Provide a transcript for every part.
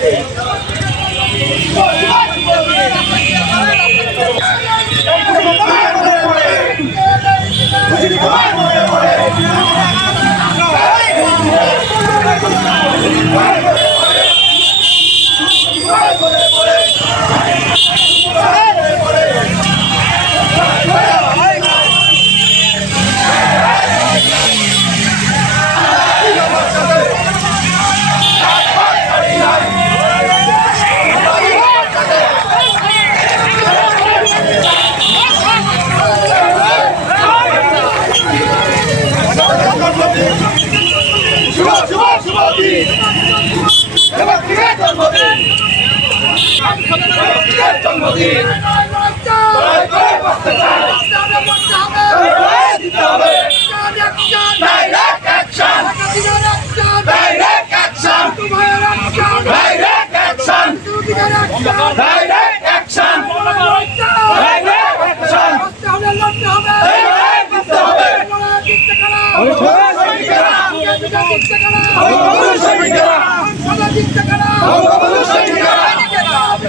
Amém. জন্মদিন। করে লড়াই দিতে হবে direct action direct action direct action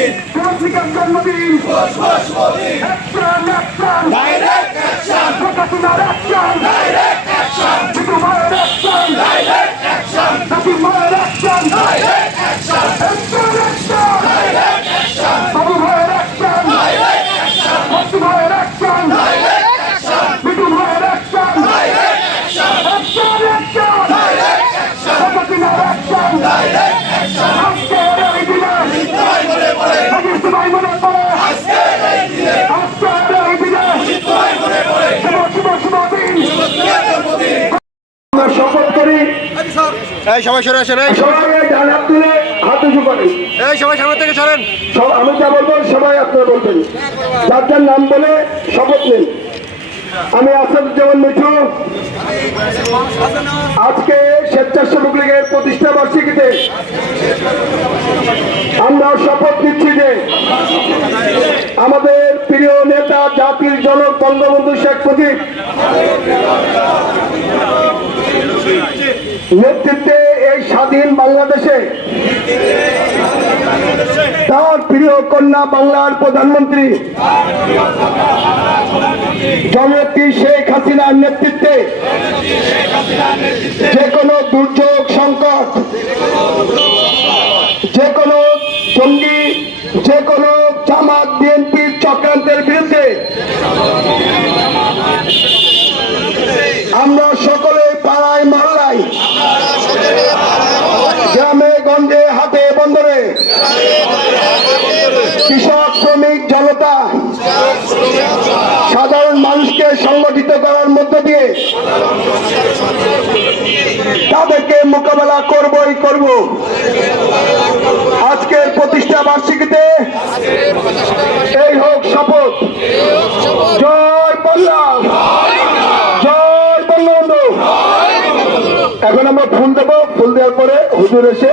জন্মদিন পত্রিকার জন্মদিন। শুভ শুভ দিন অ্যাকশন অ্যাকশন ডাইরেক্ট অ্যাকশন প্রকাশনার অ্যাকশন ডাইরেক্ট অ্যাকশন বিটু ভাইয়ের অ্যাকশন এই সবাই সরে আসেন এই। হাত তুলে উঁচু করি। এই সবাই সামনে থেকে সরেন। আমি যা বলব সবাই আপনারা বলবেন। যার যার নাম বলে শপথ নেই আমি আসাদুজ্জামান মিঠু। আজকে স্বেচ্ছাসেবক লীগের প্রতিষ্ঠা বার্ষিকীতে আমরা শপথ নিচ্ছি যে আমাদের প্রিয় নেতা জাতির জনক বঙ্গবন্ধু শেখ মুজিব নেতৃত্বে এই স্বাধীন বাংলাদেশে তার প্রিয় কন্যা বাংলার প্রধানমন্ত্রী জননেত্রী শেখ হাসিনার নেতৃত্বে যে কোনো দুর্যোগ সংকট, যে কোনো জঙ্গি, যে কোনো জামাত বিএনপির গঞ্জে হাটে বন্দরে। কৃষক, শ্রমিক, জনতা, সাধারণ মানুষকে সংগঠিত করার মধ্য দিয়ে তাদেরকে মোকাবেলা করবই করব। আজকের প্রতিষ্ঠা বার্ষিকীতে এই হোক শপথ। জয় বল্লাম জয় বঙ্গবন্ধু। এখন আমরা ফুল দেবো। ফুল দেওয়ার পরে হুজুর এসে